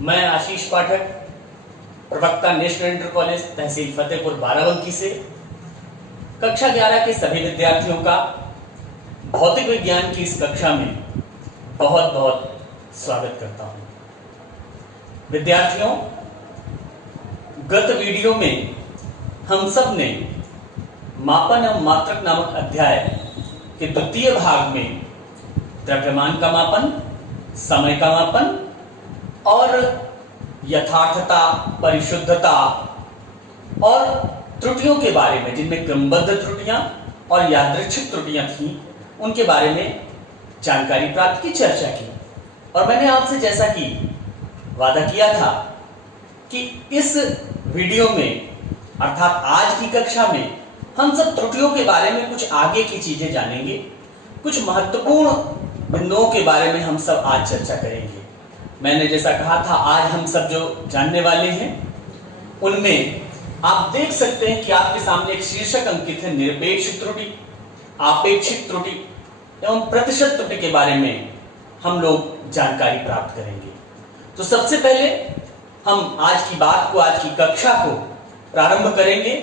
मैं आशीष पाठक, प्रवक्ता national inter college तहसील फतेहपुर बाराबंकी से कक्षा 11 के सभी विद्यार्थियों का भौतिक विज्ञान की इस कक्षा में बहुत बहुत स्वागत करता हूं। विद्यार्थियों, गत वीडियो में हम सब ने मापन एवं मात्रक नामक अध्याय के द्वितीय भाग में द्रव्यमान का मापन, समय का मापन और यथार्थता, परिशुद्धता और त्रुटियों के बारे में, जिनमें क्रमबद्ध त्रुटियां और यादृच्छिक त्रुटियां थीं, उनके बारे में जानकारी प्राप्त की, चर्चा की। और मैंने आपसे जैसा कि वादा किया था कि इस वीडियो में अर्थात आज की कक्षा में हम सब त्रुटियों के बारे में कुछ आगे की चीजें जानेंगे, कुछ महत्वपूर्ण बिंदुओं के बारे में हम सब आज चर्चा करेंगे। मैंने जैसा कहा था, आज हम सब जो जानने वाले हैं उनमें आप देख सकते हैं कि आपके सामने एक शीर्षक अंकित है, निरपेक्ष त्रुटि, आपेक्षिक त्रुटि एवं प्रतिशत त्रुटि के बारे में हम लोग जानकारी प्राप्त करेंगे। तो सबसे पहले हम आज की बात को, आज की कक्षा को प्रारंभ करेंगे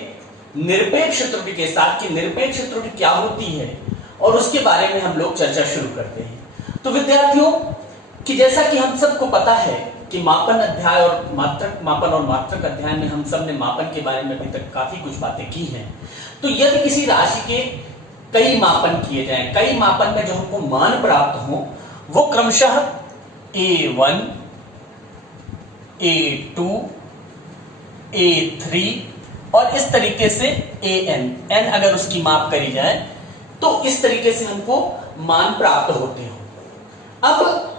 निरपेक्ष त्रुटि के साथ कि निरपेक्ष त्रुटि क्या होती है और उसके बारे में हम लोग चर्चा शुरू करते हैं। तो विद्यार्थियों, कि जैसा कि हम सबको पता है कि मापन अध्याय और मात्रक अध्याय में हम सब ने मापन के बारे में अभी तक काफी कुछ बातें की हैं। तो यदि किसी राशि के कई मापन किए जाएं, कई मापन में जो हमको मान प्राप्त हो, वो क्रमशः A1, A2, A3 और इस तरीके से n अगर उसकी माप करी जाए तो इस तरीके से हमको मान प्राप्त होते हो। अब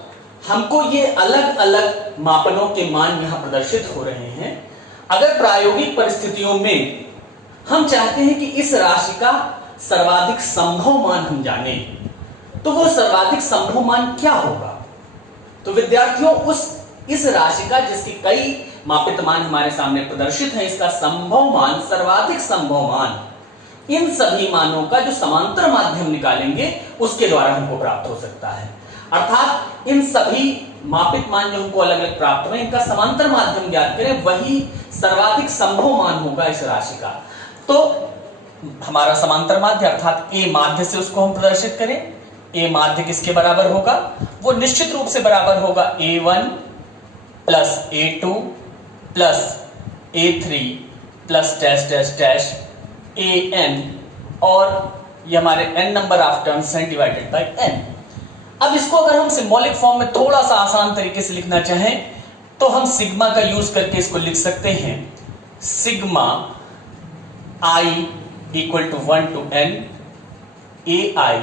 हमको ये अलग अलग मापनों के मान यहां प्रदर्शित हो रहे हैं। अगर प्रायोगिक परिस्थितियों में हम चाहते हैं कि इस राशि का सर्वाधिक संभव मान हम जाने, तो वो सर्वाधिक संभव मान क्या होगा? तो विद्यार्थियों, इस राशि का जिसके कई मापित मान हमारे सामने प्रदर्शित है, इसका संभव मान, सर्वाधिक संभव मान, इन सभी मानों का जो समांतर माध्यम निकालेंगे उसके द्वारा हमको प्राप्त हो सकता है। अर्थात इन सभी मापित मान जो हमको अलग अलग प्राप्त हुए, इनका समांतर माध्यम ज्ञात करें, वही सर्वाधिक संभव मान होगा इस राशि का। तो हमारा समांतर माध्य अर्थात ए माध्य से उसको हम प्रदर्शित करें। ए माध्य किसके बराबर होगा? वो निश्चित रूप से बराबर होगा A1 plus A2 plus A3 plus dash dash dash AN, और ये हमारे n नंबर ऑफ टर्म्स हैं डिवाइडेड बाय n। अब इसको अगर हम सिंबॉलिक फॉर्म में थोड़ा सा आसान तरीके से लिखना चाहें तो हम सिग्मा का यूज करके इसको लिख सकते हैं, sigma I equal to 1 to n AI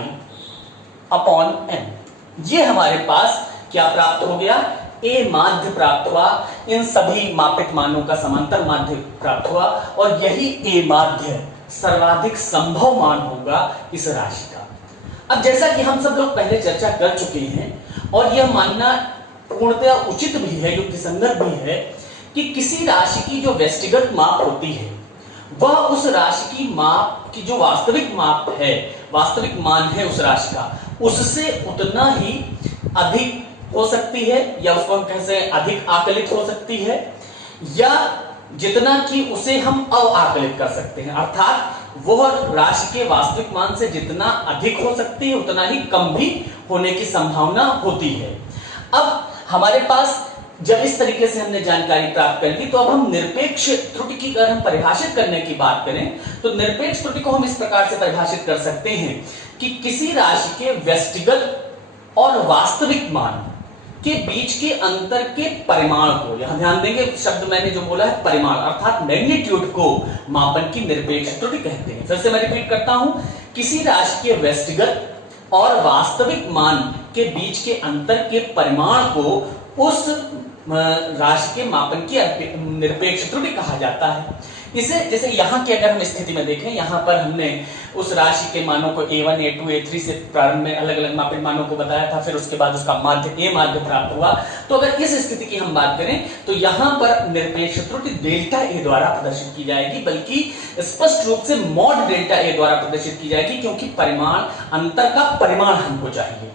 upon n। ये हमारे पास क्या प्राप्त हो गया? ए माध्य प्राप्त हुआ, इन सभी मापित मानों का समांतर माध्य प्राप्त हुआ, और यही ए माध्य सर्वाधिक संभव मान होगा इस राशि का। अब जैसा कि हम सब लोग पहले चर्चा कर चुके हैं और यह मानना पूर्णतया उचित भी है, युक्तिसंगत भी है, कि किसी राशि की जो व्यष्टिगत माप होती है वह उस राशि की माप की जो वास्तविक माप है, वास्तविक मान है उस राशि का, उससे उतना ही अधिक हो सकती है, या उसको हम कह सकते हैं अधिक आकलित हो सकती है, या जितना कि उसे हम अआकलित कर सकते हैं। अर्थात वह राशि के वास्तविक मान से जितना अधिक हो सकती है उतना ही कम भी होने की संभावना होती है। अब हमारे पास जब इस तरीके से हमने जानकारी प्राप्त कर ली, तो अब हम निरपेक्ष त्रुटि की अगर हम परिभाषित करने की बात करें तो निरपेक्ष त्रुटि को हम इस प्रकार से परिभाषित कर सकते हैं कि किसी राशि के व्यष्टिगत और वास्तविक मान के बीच के अंतर के परिमाण को, यहां ध्यान देंगे शब्द मैंने जो बोला है परिमाण, अर्थात मैग्नीट्यूड को मापन की निरपेक्ष त्रुटि कहते हैं। फिर से मैं रिपीट करता हूं, किसी राशि के व्यष्टिगत और वास्तविक मान के बीच के अंतर के परिमाण को उस राशि के मापन की निरपेक्ष त्रुटि कहा जाता है। इसे जैसे यहाँ की अगर हम स्थिति में देखें, यहाँ पर हमने उस राशि के मानों को A1, A2, A3 से प्रारंभ में अलग अलग मापित मानों को बताया था, फिर उसके बाद उसका माध्य ए माध्य प्राप्त हुआ। तो अगर इस स्थिति की हम बात करें तो यहाँ पर निरपेक्ष त्रुटि डेल्टा ए द्वारा प्रदर्शित की जाएगी, बल्कि स्पष्ट रूप से मॉड डेल्टा ए द्वारा प्रदर्शित की जाएगी, क्योंकि परिमाण अंतर का परिमाण हमको चाहिए।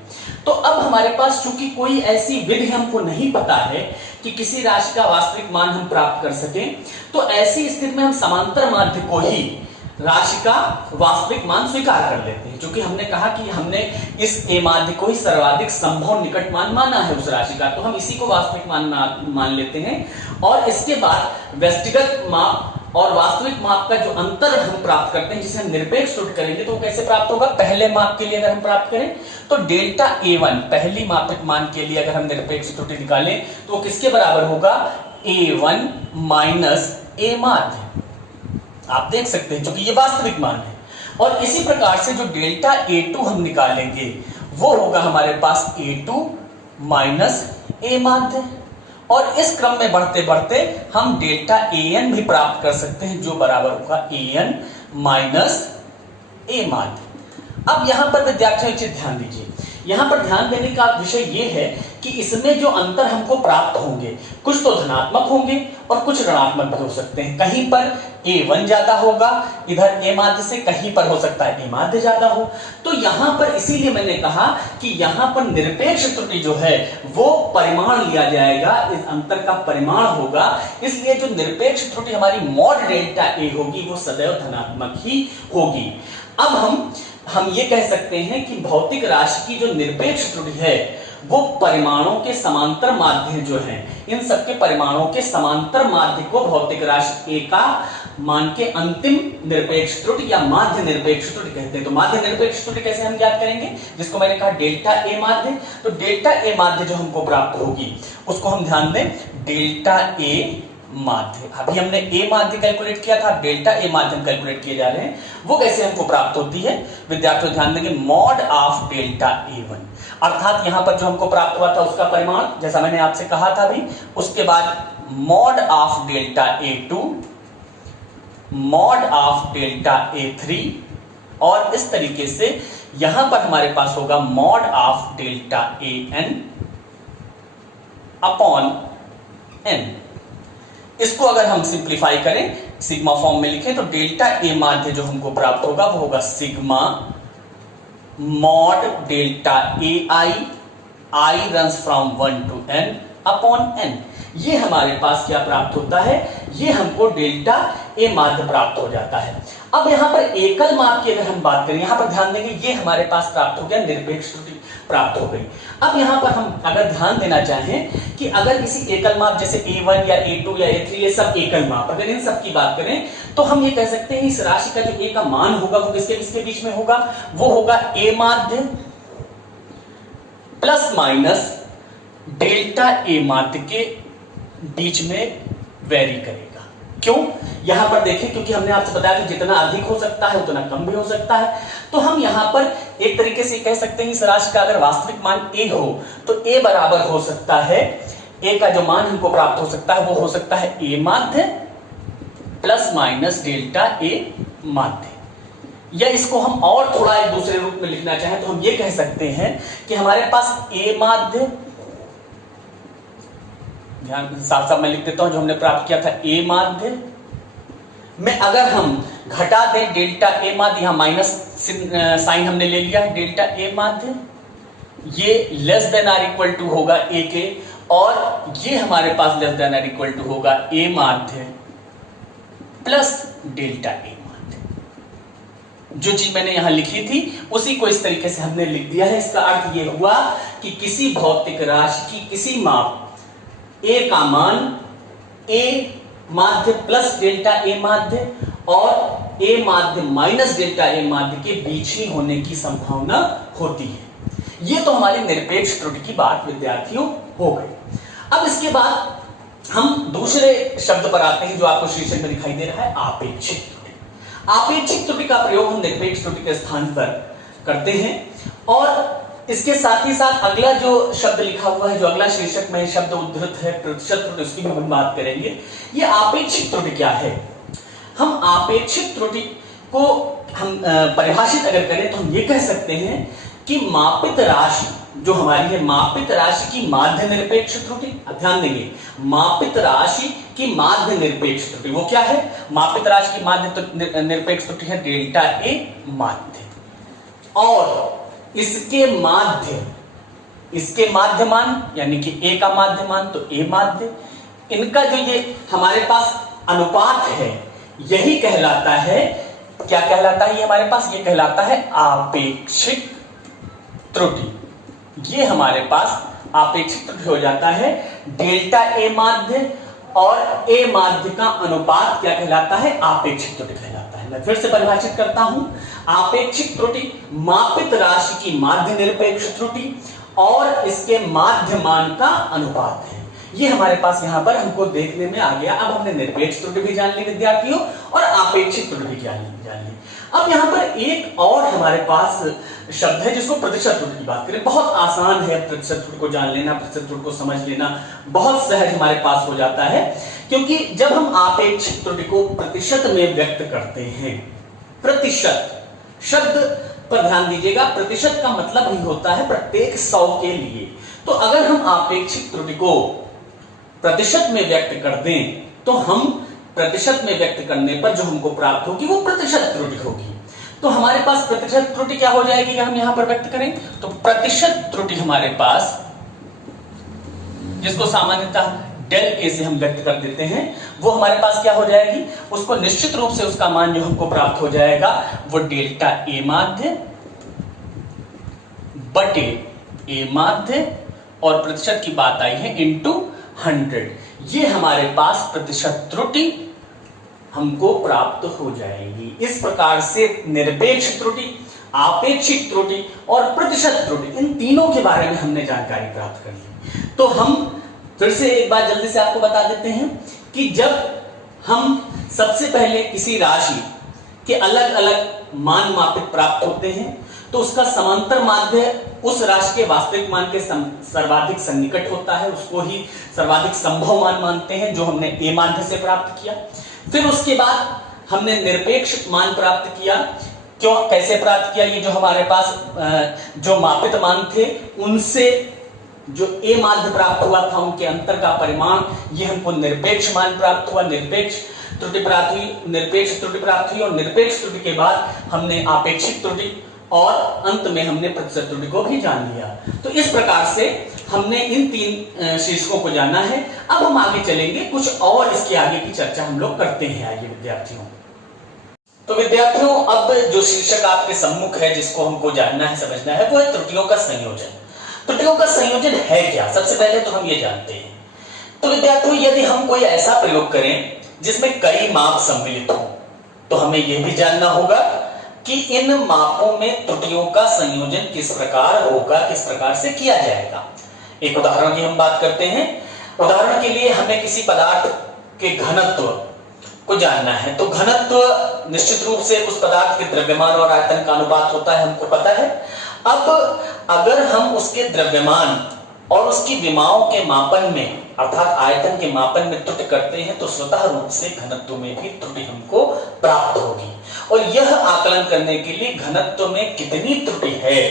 तो अब हमारे पास चूंकि कोई ऐसी विधि हमको नहीं पता है कि किसी राशि का वास्तविक मान हम प्राप्त कर सकें, तो ऐसी स्थिति में हम समांतर माध्य को ही राशि का वास्तविक मान स्वीकार कर लेते हैं, क्योंकि हमने कहा कि हमने इस ए माध्य को ही सर्वाधिक संभव निकट मान माना है उस राशि का, तो हम इसी को वास्तविक मान लेते हैं। और इसके बाद व्यक्तिगत माप और वास्तविक माप का जो अंतर हम प्राप्त करते हैं, जिसे हम निरपेक्ष त्रुटि करेंगे, तो वो कैसे प्राप्त होगा? पहले माप के लिए अगर हम प्राप्त करें तो डेल्टा A1 पहली मापित मान के लिए अगर हम निरपेक्ष त्रुटि निकालें तो वो किसके बराबर होगा? A1 माइनस A माध्य। आप देख सकते हैं क्योंकि ये वास्तविक मान है। और इसी प्रकार से जो डेल्टा A2 हम निकालेंगे वो होगा हमारे पास A2 माइनस A माध्य। और इस क्रम में बढ़ते बढ़ते हम डेल्टा AN भी प्राप्त कर सकते हैं, जो बराबर होगा AN माइनस A माध्य। अब यहां पर विद्यार्थियों एक चीज ध्यान दीजिए, यहां पर ध्यान देने का विषय यह है कि इसमें जो अंतर हमको प्राप्त होंगे कुछ तो धनात्मक होंगे और कुछ ऋणात्मक भी हो सकते हैं। कहीं पर A1 ज्यादा होगा इधर A माध्य से, कहीं पर हो सकता है A माध्य ज्यादा हो। तो यहां पर इसीलिए मैंने कहा कि यहां पर निरपेक्ष त्रुटि जो है वो परिमाण लिया जाएगा, इस अंतर का परिमाण होगा। इसलिए जो निरपेक्ष त्रुटि हमारी मॉड डेल्टा A होगी वो सदैव धनात्मक ही होगी। अब हम ये कह सकते हैं कि भौतिक राशि की जो निरपेक्ष त्रुटि है वो परिमाणों के समांतर माध्य जो हैं, इन सबके परिमाणों के समांतर माध्य को भौतिक राशि A का मान के अंतिम निरपेक्ष त्रुटि या माध्य निरपेक्ष त्रुटि कहते हैं। तो माध्य निरपेक्ष त्रुटि कैसे हम ज्ञात करेंगे? जिसको मैंने कहा डेल्टा A माध्य। तो डेल्टा A माध्य जो हमको प्राप्त होगी उसको हम ध्यान दें, डेल्टा A माध्य। अभी हमने A माध्य कैलकुलेट किया था, डेल्टा A माध्य हम कैलकुलेट किए जा रहे हैं। वो कैसे हमको प्राप्त होती है विद्यार्थियों ध्यान देंगे, मॉड ऑफ डेल्टा A1, अर्थात यहां पर जो हमको प्राप्त हुआ था उसका परिमाण जैसा मैंने आपसे कहा था अभी, उसके बाद mod of delta A2, mod of delta A3, और इस तरीके से यहां पर हमारे पास होगा mod of delta AN upon n। इसको अगर हम सिंप्लीफाई करें, सिग्मा फॉर्म में लिखें, तो डेल्टा A माध्य जो हमको प्राप्त होगा वो होगा sigma mod delta AI, I runs from 1 to n upon n। ये हमारे पास क्या प्राप्त होता है? ये हमको डेल्टा A माध्य प्राप्त हो जाता है। अब यहां पर एकल माप की अगर हम बात करें, यहां पर ध्यान देंगे ये हमारे पास प्राप्त हो गया, निरपेक्ष त्रुटि प्राप्त हो गई। अब यहां पर हम अगर ध्यान देना चाहें कि अगर किसी एकल माप जैसे A1 या A2 या A3 ये सब एकल माप, अगर इन सब की बात करें तो हम ये कह सकते हैं इस राशि का जो A का मान होगा वो किसके किसके बीच में होगा? वो होगा A माध्य प्लस माइनस डेल्टा A माध्य के बीच में वेरी करेगा। क्यों? यहां पर देखें, क्योंकि हमने आपसे बताया कि जितना अधिक हो सकता है उतना कम भी हो सकता है। तो हम यहां पर एक तरीके से कह सकते हैं इस राशि का अगर वास्तविक मान A हो तो A बराबर हो सकता है, A का जो मान हमको प्राप्त हो सकता है वो हो सकता है A माध्य प्लस माइनस डेल्टा A माध्य। या इसको हम और थोड़ा एक दूसरे रूप में लिखना चाहें तो हम ये कह सकते हैं कि हमारे पास A माध्य, ध्यान साफ साफ मैं लिख देता हूं जो हमने प्राप्त किया था, A माध्य में अगर हम घटा दें डेल्टा A माध्य, यहां माइनस साइन हमने ले लिया है, डेल्टा A माध्य ये less than or equal to होगा A के, और ये हमारे पास less than or equal to होगा A माध्य प्लस डेल्टा A माध्य। जो चीज मैंने यहां लिखी थी उसी को इस तरीके से हमने लिख दिया है। इसका अर्थ ये हुआ कि किसी भौतिक राशि की किसी माप A का मान A माध्य प्लस डेल्टा A माध्य और A माध्य माइनस डेल्टा A माध्य के बीच ही होने की संभावना होती है। ये तो हमारी निरपेक्ष त्रुटि की बात विद्यार्थियों हो गई। अब इसके बाद हम दूसरे शब्द पर आते हैं जो आपको शीर्षक में दिखाई दे रहा है, आपेक्षिक त्रुटि। आपेक्षिक त्रुटि का प्रयोग हम निरपेक्ष त्रुटि के स्थान पर करते हैं। और इसके साथ ही साथ अगला जो शब्द लिखा हुआ है, जो अगला शीर्षक में शब्द उद्धृत है प्रतिशत त्रुटि, उसकी भी हम बात करेंगे। ये आपेक्षिक त्रुटि क्या है? हम आपेक्षिक त्रुटि को हम परिभाषित अगर करें तो हम ये कह सकते हैं कि मापित राशि जो हमारी है, मापित राशि की माध्य निरपेक्ष त्रुटि। ध्यान देंगे, मापित राशि की माध्य निरपेक्ष त्रुटि वो क्या है? मापित राशि की माध्य निरपेक्ष त्रुटि है डेल्टा A माध्य, और इसके माध्य इसके माध्यमान यानी कि ए का माध्यमान तो ए माध्य, इनका जो ये हमारे पास अनुपात है यही कहलाता है, क्या कहलाता है ये हमारे पास, ये कहलाता है आपेक्षिक त्रुटि। ये हमारे पास आपेक्षिक त्रुटि हो जाता है। डेल्टा ए माध्य और ए माध्य का अनुपात क्या कहलाता है, आपेक्षिक त्रुटि कहलाता है। मैं फिर से परिभाषित करता हूं, आपेक्षिक त्रुटि मापित राशि की माध्य निरपेक्ष त्रुटि और इसके माध्यमान का अनुपात है। ये हमारे पास यहां पर हमको देखने में आ गया। अब हमने निरपेक्ष त्रुटि भी जान ली विद्यार्थियों और आपेक्षिक त्रुटि भी जान ली। अब यहां पर एक और हमारे पास शब्द है जिसको प्रतिशत त्रुटि की बात करें। बहुत आसान है प्रतिशत त्रुटि को जान लेना, प्रतिशत त्रुटि को समझ लेना बहुत सहज हमारे पास हो जाता है, क्योंकि जब हम आपेक्षिक त्रुटि को प्रतिशत में व्यक्त करते हैं, प्रतिशत शब्द पर ध्यान दीजिएगा, प्रतिशत का मतलब ही होता है प्रत्येक 100 के लिए। तो अगर हम आपेक्षिक त्रुटि को प्रतिशत में व्यक्त कर दें तो हम प्रतिशत में व्यक्त करने पर जो हमको प्राप्त होगी वो प्रतिशत त्रुटि होगी। तो हमारे पास प्रतिशत त्रुटि क्या हो जाएगी अगर हम यहां पर व्यक्त करें, तो प्रतिशत त्रुटि हमारे पास, जिसको सामान्यतः डेल ए से हम व्यक्त कर देते हैं, वो हमारे पास क्या हो जाएगी, उसको निश्चित रूप से उसका मान जो हमको प्राप्त हो जाएगा वो डेल्टा ए माध्य बटे ए माध्य और प्रतिशत की बात आई है इनटू 100। ये हमारे पास प्रतिशत त्रुटि हमको प्राप्त हो जाएगी। इस प्रकार से निरपेक्ष त्रुटि, आपेक्षिक त्रुटि और प्रतिशत त्रुटि, इन तीनों के बारे में हमने जानकारी प्राप्त कर ली। तो हम फिर से एक बार जल्दी से आपको बता देते हैं कि जब हम सबसे पहले किसी राशि के अलग अलग मान मापित प्राप्त होते हैं तो उसका समांतर माध्य उस राशि के वास्तविक मान के सर्वाधिक सन्निकट होता है, उसको ही सर्वाधिक संभव मान मानते हैं जो हमने ए माध्य से प्राप्त किया। फिर उसके बाद हमने निरपेक्ष मान प्राप्त किया। क्यों, कैसे प्राप्त किया, ये जो हमारे पास जो मापित मान थे उनसे जो ए माध्य प्राप्त हुआ था उनके अंतर का परिमाण, ये हमको निरपेक्ष मान प्राप्त हुआ, निरपेक्ष त्रुटि प्राप्त हुई, निरपेक्ष त्रुटि प्राप्त हुई और निरपेक्ष त्रुटि के बाद हमने आपेक्षिक त्रुटि और अंत में हमने प्रतिशत त्रुटि को भी जान लिया। तो इस प्रकार से हमने इन तीन शीर्षकों को जाना है। अब हम आगे चलेंगे, कुछ और इसके आगे की चर्चा हम लोग करते हैं। आइए विद्यार्थियों, तो विद्यार्थियों अब जो शीर्षक आपके सम्मुख है जिसको हमको जानना है, समझना है, वो है त्रुटियों का संयोजन। त्रुटियों का संयोजन है क्या, सबसे पहले तो हम ये जानते हैं। तो विद्यार्थियों, यदि हम कोई ऐसा प्रयोग करें जिसमें कई माप सम्मिलित हो तो हमें यह भी जानना होगा कि इन मापों में त्रुटियों का संयोजन किस प्रकार होगा, किस प्रकार से किया जाएगा। एक उदाहरण की हम बात करते हैं। उदाहरण के लिए हमें किसी पदार्थ के घनत्व को जानना है, तो घनत्व निश्चित रूप से उस पदार्थ के द्रव्यमान और आयतन का अनुपात होता है, हमको पता है। अब अगर हम उसके द्रव्यमान और उसकी विमाओं के मापन में अर्थात आयतन के मापन में त्रुटि करते हैं तो स्वतः रूप से घनत्व में भी त्रुटि हमको प्राप्त होगी। और यह आकलन करने के लिए घनत्व में कितनी त्रुटि है,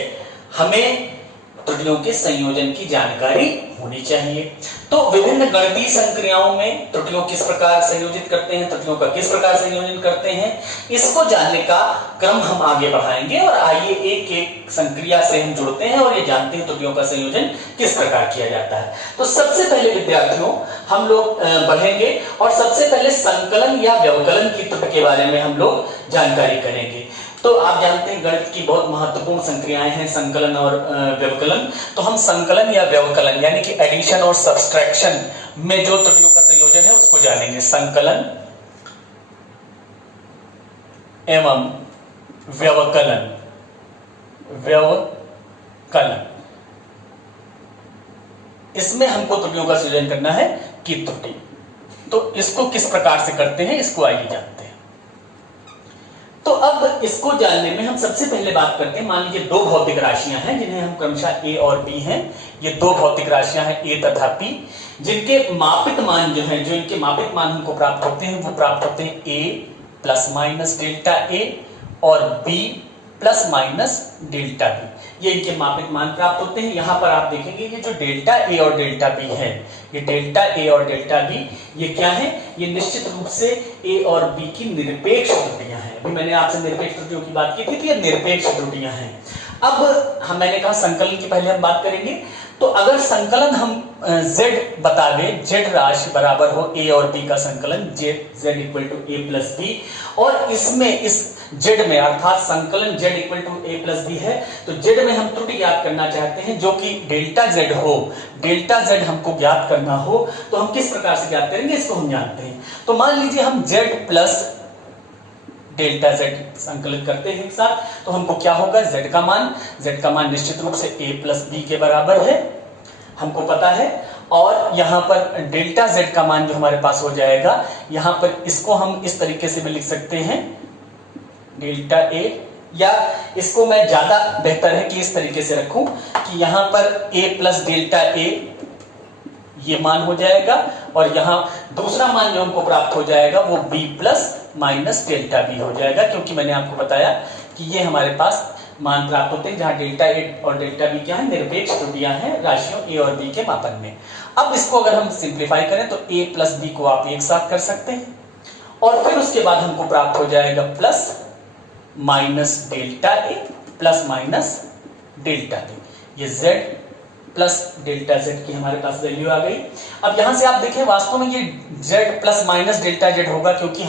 हमें त्रुटियों के संयोजन की जानकारी होनी चाहिए। तो विभिन्न गणितीय संक्रियाओं में त्रुटियों किस प्रकार संयोजित करते हैं, त्रुटियों का किस प्रकार संयोजन करते हैं, इसको जानने का क्रम हम आगे बढ़ाएंगे। और आइए एक एक संक्रिया से हम जुड़ते हैं और ये जानते हैं त्रुटियों का संयोजन किस प्रकार किया जाता है। तो सबसे पहले विद्यार्थियों हम लोग बढ़ेंगे और सबसे पहले संकलन या व्यवकलन की त्रुटि के बारे में हम लोग जानकारी करेंगे। तो आप जानते हैं गणित की बहुत महत्वपूर्ण संक्रियाएं हैं संकलन और व्यवकलन। तो हम संकलन या व्यवकलन यानी कि एडिशन और सब्सट्रैक्शन में जो त्रुटियों का संयोजन है उसको जानेंगे। संकलन एवं व्यवकलन, व्यवकलन, इसमें हमको त्रुटियों का संयोजन करना है कि त्रुटि। तो इसको किस प्रकार से करते हैं इसको आइए जानते हैं। तो अब इसको जानने में हम सबसे पहले बात करते हैं, मान लीजिए दो भौतिक राशियां हैं जिन्हें हम क्रमशः ए और बी हैं। ये दो भौतिक राशियां हैं ए तथा पी, जिनके मापित मान जो हैं, जो इनके मापित मान हमको प्राप्त होते हैं वो प्राप्त होते हैं A plus minus delta A और B plus minus delta B. ये इनके मापित मान प्राप्त होते हैं। यहां पर आप देखेंगे ये जो डेल्टा ए और डेल्टा बी है, ये डेल्टा ए और डेल्टा बी ये क्या है, ये निश्चित रूप से ए और बी की निरपेक्ष त्रुटियां हैं। अभी मैंने आपसे निरपेक्ष त्रुटियों की बात की थी, तो ये निरपेक्ष त्रुटियां हैं। अब मैंने कहा संकलन की पहले हम बात करेंगे। तो अगर संकलन हम z बता दें, z राशि बराबर हो a और b का संकलन, z equal to a plus B, और इसमें इस z में अर्थात संकलन z equal to a plus B है, तो z में हम त्रुटि ज्ञात करना चाहते हैं जो कि डेल्टा z हो, डेल्टा z हमको ज्ञात करना हो, तो हम किस प्रकार से ज्ञात करेंगे इसको हम जानते हैं। तो मान लीजिए हम z प्लस डेल्टा z संकलित करते हैं एक साथ, तो हमको क्या होगा, z का मान निश्चित रूप से a प्लस बी के बराबर है, हमको पता है। और यहां पर डेल्टा z का मान जो हमारे पास हो जाएगा, यहां पर इसको हम इस तरीके से भी लिख सकते हैं डेल्टा a, या इसको मैं ज्यादा बेहतर है कि इस तरीके से रखूं कि यहां पर a प्लस डेल्टा a ये मान हो जाएगा, और यहां दूसरा मान जो हमको प्राप्त हो जाएगा वो b plus minus delta B हो जाएगा, क्योंकि मैंने आपको बताया कि ये हमारे पास मान प्राप्त होते हैं जहां डेल्टा ए और डेल्टा बी क्या है, निरपेक्ष त्रुटियां हैं राशियों ए और बी के मापन में। अब इसको अगर हम सिंप्लीफाई करें तो a प्लस बी को आप एक साथ कर सकते हैं, और फिर उसके बाद हमको प्राप्त हो जाएगा प्लस माइनस डेल्टा ए प्लस माइनस डेल्टा बी, ये z प्लस डेल्टा z की हमारे पास वैल्यू आ गई। अब यहां से आप देखें वास्तव में ये z plus minus delta z होगा, क्योंकि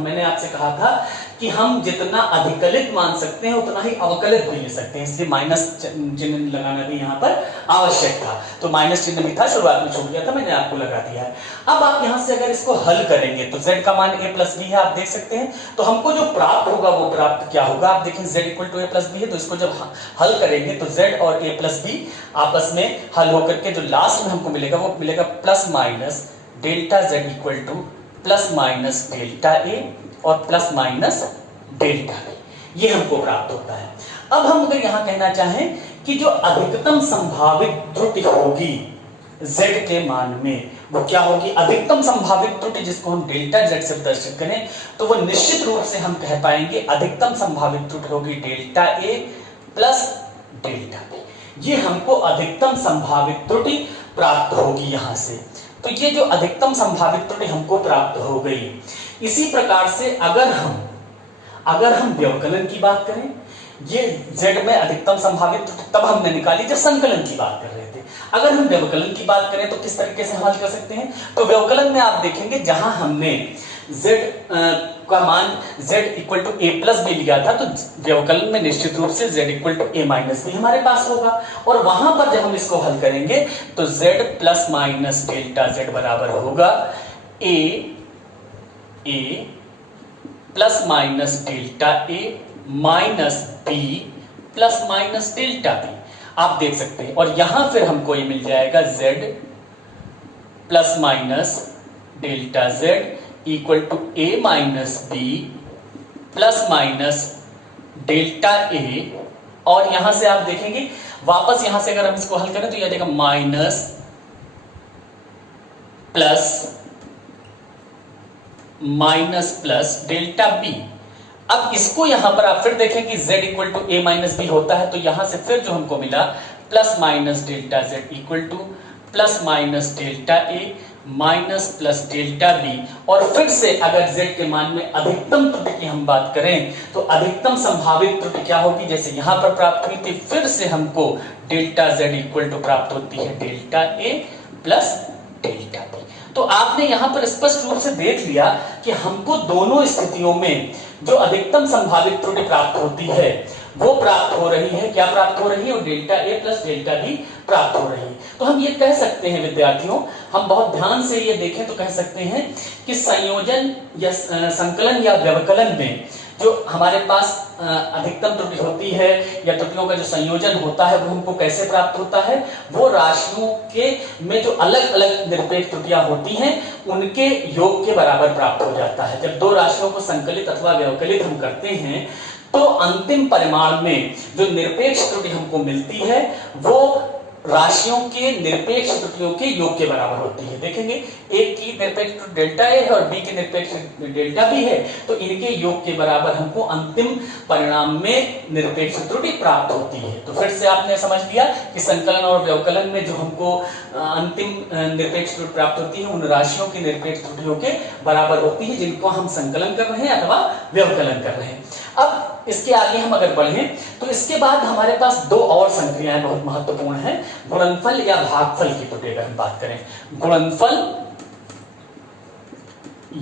मैंने आपसे कहा था कि हम जितना अधिकलित मान सकते हैं उतना ही अवकलित भी ले सकते हैं, इसलिए माइनस चिन्ह लगाना भी यहाँ पर आवश्यक था। तो माइनस चिन्ह भी था, शुरुआत में छूट गया था, मैंने आपको लगा दिया है। अब आप यहाँ से अगर इसको हल करेंगे तो z का मान a प्लस बी है, आप देख सकते हैं, तो हमको जो प्राप्त होगा वो प्राप्त क्या होगा, आप देखें z equal to a plus B है, तो इसको जब हल करेंगे तो z और a प्लस बी आपस में हल होकर के जो लास्ट में हमको मिलेगा वो मिलेगा plus minus delta z equal to plus minus delta a और प्लस माइनस डेल्टा बी, ये हमको प्राप्त होता है। अब हम अगर यहां कहना चाहें कि जो अधिकतम संभावित त्रुटि होगी z के मान में वो क्या होगी, अधिकतम संभावित त्रुटि जिसको हम डेल्टा z से प्रदर्शित करें, तो वो निश्चित रूप से हम कह पाएंगे अधिकतम संभावित त्रुटि होगी delta a plus delta B, ये हमको अधिकतम संभावित त्रुटि प्राप्त होगी यहां से। तो ये जो अधिकतम संभावित त्रुटि हमको प्राप्त हो गई। इसी प्रकार से अगर हम व्यवकलन की बात करें, ये z में अधिकतम संभावित त्रुटि तब हमने निकाली जब संकलन की बात कर रहे थे। अगर हम व्यवकलन की बात करें तो किस तरीके से हल कर सकते हैं, तो व्यवकलन में आप देखेंगे जहां हमने z का मान z equal to a plus B लिया था, तो व्यवकलन में निश्चित रूप से z equal to a minus B हमारे पास होगा, और वहां पर जब हम इसको हल करेंगे तो z plus minus delta z बराबर होगा a plus minus delta a minus b plus minus delta b, आप देख सकते हैं। और यहां फिर हमको ये मिल जाएगा z plus minus delta z equal to a minus b plus minus delta a, और यहां से आप देखेंगे वापस यहां से अगर हम इसको हल करें तो यह देगा माइनस प्लस डेल्टा बी। अब इसको यहां पर आप फिर देखें कि z equal to a minus B होता है, तो यहां से फिर जो हमको मिला plus minus delta z equal to plus minus delta a minus plus delta B. और फिर से अगर z के मान में अधिकतम त्रुटि की हम बात करें तो अधिकतम संभावित त्रुटि क्या होगी, जैसे यहां पर प्राप्त हुई थी, फिर से हमको डेल्टा z इक्वल टू प्राप्त होती है delta a plus delta B. तो आपने यहां पर स्पष्ट रूप से देख लिया कि हमको दोनों स्थितियों में जो अधिकतम संभावित त्रुटि प्राप्त होती है वो प्राप्त हो रही है, क्या प्राप्त हो रही है, वो delta a plus delta B प्राप्त हो रही है। तो हम ये कह सकते हैं विद्यार्थियों, हम बहुत ध्यान से ये देखें तो कह सकते हैं कि संयोजन या संकलन या व्यवकलन में जो हमारे पास अधिकतम त्रुटि होती है या त्रुटियों का जो संयोजन होता है वो हमको कैसे प्राप्त होता है, वो राशियों के में जो अलग अलग निरपेक्ष त्रुटियां होती हैं उनके योग के बराबर प्राप्त हो जाता है। जब दो राशियों को संकलित अथवा व्यवकलित हम करते हैं तो अंतिम परिमाण में जो निरपेक्ष त्रुटि हमको मिलती है वो राशियों के निरपेक्ष त्रुटियों के योग के बराबर होती है। देखेंगे एक की निरपेक्ष त्रुटि डेल्टा ए है और बी की निरपेक्ष डेल्टा बी है, तो इनके योग के बराबर हमको अंतिम परिणाम में निरपेक्ष त्रुटि प्राप्त होती है। तो फिर से आपने समझ लिया कि संकलन और व्यवकलन में जो हमको अंतिम निरपेक्ष त्रुटि प्राप्त होती है उन राशियों की निरपेक्ष त्रुटियों के बराबर होती है जिनको हम संकलन कर रहे हैं अथवा व्यवकलन कर रहे हैं। अब अब इसके आगे हम अगर बढ़ें तो इसके बाद हमारे पास दो और संक्रियाएं बहुत महत्वपूर्ण हैं, गुणनफल या भागफल की त्रुटि अगर हम बात करें, गुणनफल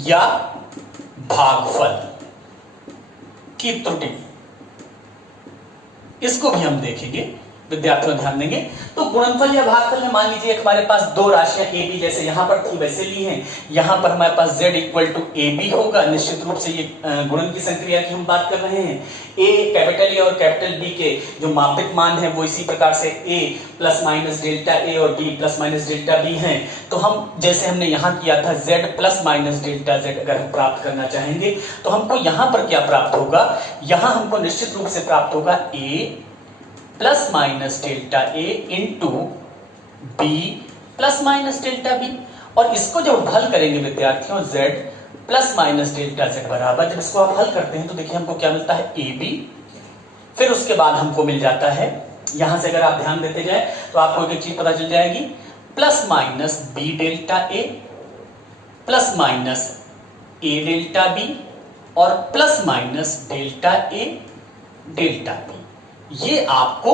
या भागफल की त्रुटि, इसको भी हम देखेंगे, विद्यार्थियों ध्यान देंगे। तो गुणनफल या भागफल में मान लीजिए हमारे पास दो राशियां ए बी जैसे यहां पर थी वैसे ली हैं, यहां पर हमारे पास z equal to A B होगा, निश्चित रूप से ये गुणन की संक्रिया की हम बात कर रहे हैं। ए कैपिटल ए और कैपिटल बी के जो मापित मान है वो इसी प्रकार से a plus minus delta A और b plus minus delta B है। तो हम जैसे हमने यहां किया था z plus minus delta z अगर हम प्राप्त करना चाहेंगे तो हमको यहां पर क्या प्राप्त होगा, यहां हमको निश्चित रूप से प्राप्त होगा a plus minus delta A into B plus minus delta B, और इसको जब हल करेंगे विद्यार्थियों z plus minus delta z बराबर, जब इसको आप हल करते हैं तो देखिए हमको क्या मिलता है ए बी, फिर उसके बाद हमको मिल जाता है, यहां से अगर आप ध्यान देते जाए तो आपको एक चीज पता चल जाएगी, plus minus B delta A plus minus A delta B और प्लस माइनस डेल्टा ए डेल्टा बी, ये आपको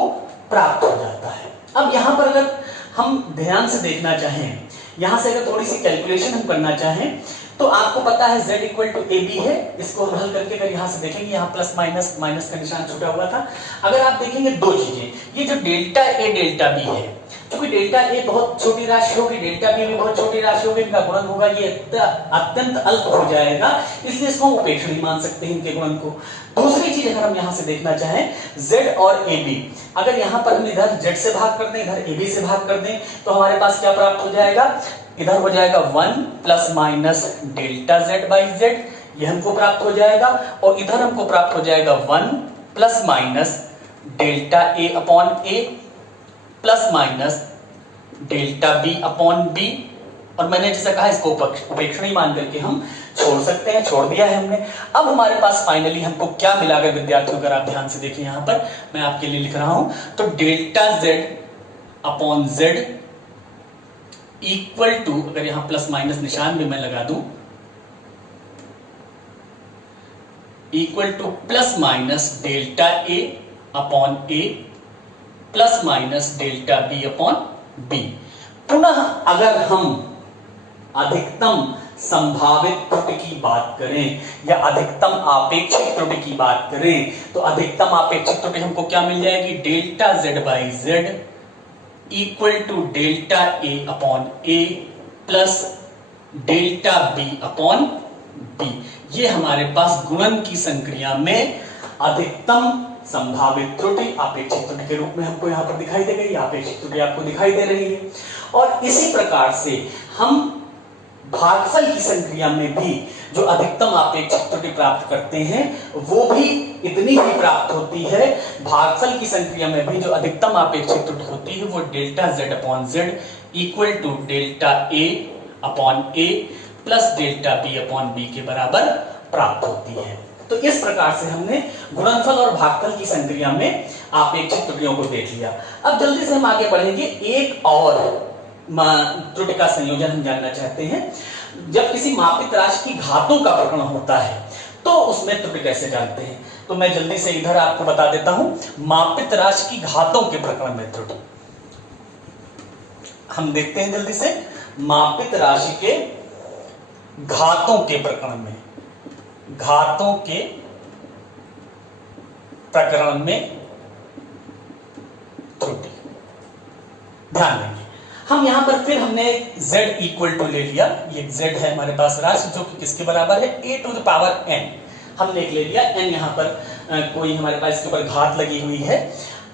प्राप्त हो जाता है। अब यहां पर अगर हम ध्यान से देखना चाहें, यहां से अगर थोड़ी सी कैलकुलेशन हम करना चाहें तो आपको पता है z equal to A B है, इसको हम हल करके अगर यहां से देखेंगे, यहां प्लस माइनस माइनस का निशान छुटा हुआ था। अगर आप देखेंगे दो चीजें, ये जो डेल्टा ए डेल्टा बी है, क्योंकि डेल्टा ए बहुत छोटी राशि होगी, डेल्टा बी भी बहुत छोटी राशि होगी, इनका गुणन होगा ये अत्यंत अल्प हो जाएगा, इसलिए इसको हम उपेक्षणीय मान सकते हैं इनके गुणन को। दूसरी चीज अगर हम यहां से देखना चाहें, z और ए बी, अगर यहां पर हम इधर z से भाग कर दें, इधर ए बी से भाग कर दें तो हमारे पास क्या प्राप्त हो जाएगा, इधर हो जाएगा 1 plus minus delta z by Z, ये हमको प्राप्त हो जाएगा, और इधर हमको प्राप्त हो जाएगा 1 plus minus delta A upon A plus minus delta B upon B, और मैंने जैसा कहा इसको उपेक्षणीय मान करके हम छोड़ सकते हैं, छोड़ दिया है हमने। अब हमारे पास फाइनली हमको क्या मिला, अगर विद्यार्थियों अगर आप ध्यान से देखें, यहां पर मैं आपके लिए लिख रहा हूं, तो delta z upon z equal to, अगर यहां प्लस माइनस निशान भी मैं लगा दूं, equal to plus minus delta A upon A plus minus delta B upon B. पुनः अगर हम अधिकतम संभावित त्रुटि की बात करें या अधिकतम आपेक्षिक त्रुटि की बात करें तो अधिकतम आपेक्षिक त्रुटि हमको क्या मिल जाएगी, delta z by Z equal to delta A upon A plus delta B upon B. ये हमारे पास गुणन की संक्रिया में अधिकतम संभावित त्रुटि अपेक्षित त्रुटि के रूप में हमको यहां पर दिखाई दे गई, अपेक्षित त्रुटि आपको दिखाई दे रही है। और इसी प्रकार से हम भागफल की संक्रिया में भी जो अधिकतम अपेक्षित त्रुटि प्राप्त करते हैं वो भी इतनी ही प्राप्त होती है। भागफल की संक्रिया में भी जो अधिकतम अपेक्षित त्रुटि होती है वो delta z upon Z equal to delta a upon a plus delta b upon b के बराबर प्राप्त होती है। तो इस प्रकार से हमने गुणनफल और भागफल की संक्रिया में आपेक्षिक त्रुटियों को देख लिया। अब जल्दी से हम आगे बढ़ेंगे, एक और त्रुटि का संयोजन हम जानना चाहते हैं। जब किसी मापित राशि की घातों का प्रकरण होता है तो उसमें त्रुटि कैसे जानते हैं, तो मैं जल्दी से इधर आपको बता देता हूं। मापित राशि की घातों के प्रकरण में त्रुटि हम देखते हैं जल्दी से। मापित राशि के घातों के प्रकरण में, घातों के प्रकरण में त्रुटि ध्यान देंगे हम। यहां पर फिर हमने z इक्वल टू ले लिया, ये z है हमारे पास राशि जो कि किसके बराबर है, a to the power n हमने एक ले लिया। n यहां पर कोई हमारे पास इसके ऊपर घात लगी हुई है।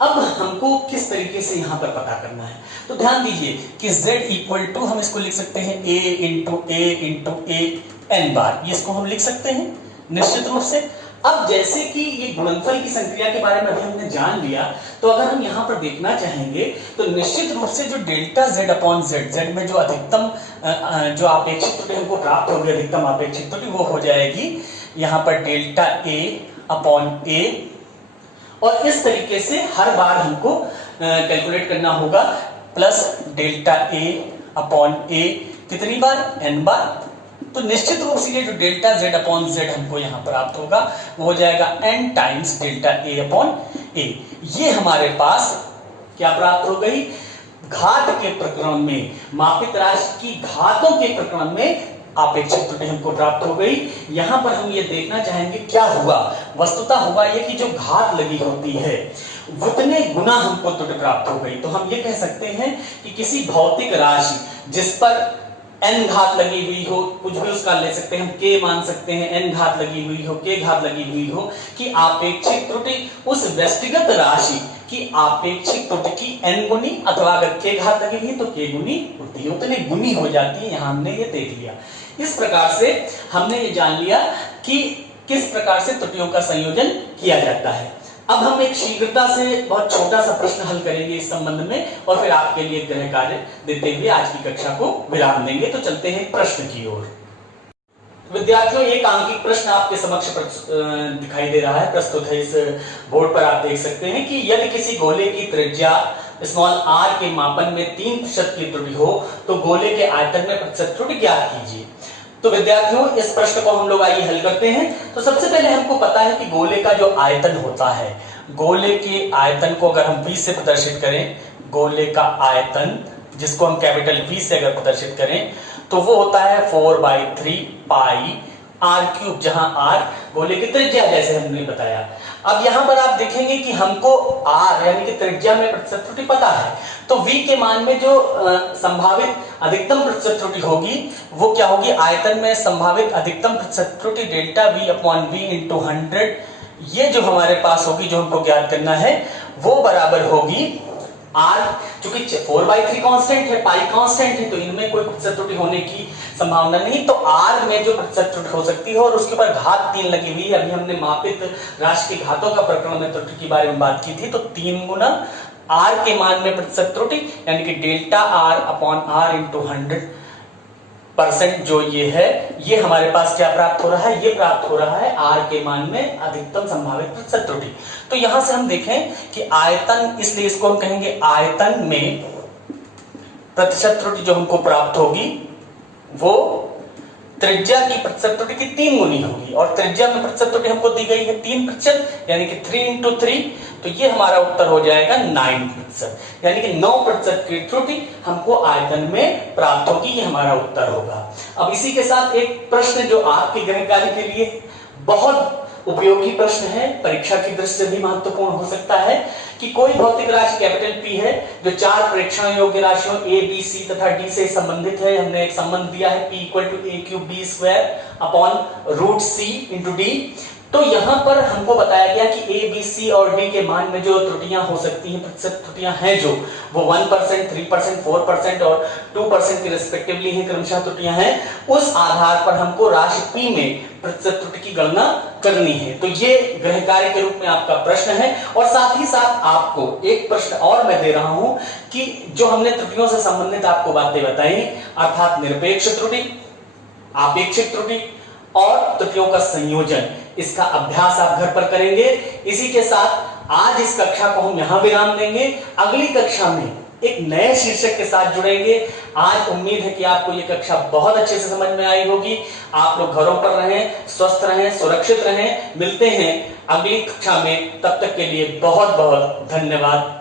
अब हमको किस तरीके से यहां पर पता करना है, तो ध्यान दीजिए कि z इक्वल टू हम इसको लिख सकते हैं a इंटू a n बार, ये इसको हम लिख सकते हैं निश्चित रूप से। अब जैसे कि ये गुणनफल की संक्रिया के बारे में अभी हमने जान लिया, तो अगर हम यहां पर देखना चाहेंगे तो निश्चित रूप से जो डेल्टा z अपॉन z में जो अधिकतम जो अपेक्षित त्रुटि हमको प्राप्त होगी, अधिकतम अपेक्षित त्रुटि वो हो जाएगी यहां पर डेल्टा a अपॉन a, और इस तरीके से हर बार हमको कैलकुलेट करना होगा plus delta a upon a कितनी बार, n बार, तो निश्चित रूप से ये जो डेल्टा z अपॉन z हमको यहाँ प्राप्त होगा वो हो जाएगा n times delta a upon a। ये हमारे पास क्या प्राप्त हो गई, घात के प्रकरण में, मापित राशि की घातों के प्रकरण में आपेक्षिक त्रुटि हमको प्राप्त हो गई। यहां पर हम ये देखना चाहेंगे क्या हुआ, वस्तुतः हुआ ये कि जो घात लगी होती है उतने गुना हमको त्रुटि प्राप्त हो गई। तो हम ये कह सकते हैं कि किसी भौतिक राशि जिस पर n घात लगी हुई हो, कुछ भी उसका ले सकते हैं हम, k मान सकते हैं, n घात लगी हुई हो, k घात लगी हुई हो, कि आपेक्षिक त्रुटि उस व्यष्टिगत राशि की आपेक्षिक त्रुटि की n गुनी, अथवा अगर k घात लगी हुई तो k गुनी होती है, उतनी गुनी हो जाती है। यहां हमने ये देख लिया। इस प्रकार से हमने ये जान लिया कि किस प्रकार से त्रुटियों का संयोजन किया जाता है। अब हम एक शीघ्रता से बहुत छोटा सा प्रश्न हल करेंगे इस संबंध में, और फिर आपके लिए गृह कार्य देते हुए आज की कक्षा को विराम देंगे। तो चलते हैं प्रश्न की ओर। विद्यार्थियों, एक अंकित प्रश्न आपके समक्ष दिखाई दे रहा है, प्रस्तुत है इस बोर्ड पर। आप देख सकते हैं कि यदि किसी गोले की त्रिज्या स्मॉल r के मापन में 3% की त्रुटि हो तो गोले के आयतन में प्रतिशत त्रुटि ज्ञात कीजिए। तो विद्यार्थियों, इस प्रश्न को हम लोग आइए हल करते हैं। तो सबसे पहले हमको पता है कि गोले का जो आयतन होता है, गोले के आयतन को अगर हम v से प्रदर्शित करें, गोले का आयतन जिसको हम कैपिटल V से अगर प्रदर्शित करें तो वो होता है 4/3 पाई r³, जहां r गोले की त्रिज्या जैसे हमने बताया। अब यहां पर आप देखेंगे कि हमको r यानी कि त्रिज्या में प्रतिशत त्रुटि पता है, तो v के मान में जो संभावित अधिकतम प्रतिशत त्रुटि होगी वो क्या होगी, आयतन में संभावित अधिकतम प्रतिशत त्रुटि delta v upon v into 100, ये जो हमारे पास होगी, जो हमको ज्ञात करना है, वो बराबर होगी r, चूंकि 4/3 कांस्टेंट है, पाई कांस्टेंट है, तो इनमें कोई प्रतिशत त्रुटि होने की संभावना नहीं। तो r में जो प्रतिशत त्रुटि हो सकती है, और उसके ऊपर घात 3 लगी हुई है। अभी हमने मापित राशि के घातों का प्रकरण में त्रुटि के बारे में बात की थी, तो 3 गुना r के मान में प्रतिशत त्रुटि यानी कि delta r upon r into 100% जो ये है, ये हमारे पास क्या प्राप्त हो रहा है, ये प्राप्त हो रहा है r के मान में अधिकतम संभावित प्रतिशत त्रुटि। तो यहां से हम देखें कि आयतन, इसलिए इसको हम कहेंगे आयतन में प्रतिशत त्रुटि जो हमको प्राप्त होगी वो त्रिज्या की प्रतिशत त्रुटि की 3 गुनी होगी, और त्रिज्या में प्रतिशत त्रुटि हमको दी गई है 3% यानी कि 3 इंटू 3, तो ये हमारा उत्तर हो जाएगा 9%, यानी कि 9% की त्रुटि हमको आयतन में प्राप्त होगी, ये हमारा उत्तर होगा। अब इसी के साथ एक प्रश्न जो आपके गृह कार्य के लिए बहुत उपयोगी प्रश्न है, परीक्षा की दृष्टि से भी महत्वपूर्ण हो सकता है, कि कोई भौतिक राशि कैपिटल P है जो 4 प्रेक्षण योग्य राशियों a, b, c तथा d से संबंधित है। हमने एक संबंध दिया है P = a³ b² upon root c into d। तो यहां पर हमको बताया गया कि a, b, c और d के मान में जो त्रुटियां हो सकती हैं, प्रतिशत त्रुटियां हैं जो, वो 1%, 3%, 4% और 2% की रिस्पेक्टिवली हैं, क्रमशः त्रुटियां हैं। उस आधार पर हमको राशि P में प्रतिशत त्रुटि की गणना करनी है। तो ये गृह कार्य के रूप में आपका प्रश्न है, और साथ ही साथ आपको एक प्रश्न और मैं दे रहा हूं कि जो हमने त्रुटियों से संबंधित आपको बातें बताई, अर्थात निरपेक्ष त्रुटि, आपेक्षिक त्रुटि और त्रुटियों का संयोजन, इसका अभ्यास आप घर पर करेंगे। इसी के साथ आज इस कक्षा को हम यहां विराम देंगे। अगली कक्षा में एक नए शीर्षक के साथ जुड़ेंगे। आज उम्मीद है कि आपको ये कक्षा बहुत अच्छे से समझ में आई होगी। आप लोग घरों पर रहें, स्वस्थ रहें, सुरक्षित रहें। मिलते हैं अगली कक्षा में, तब तक के लिए बहुत बहुत धन्यवाद।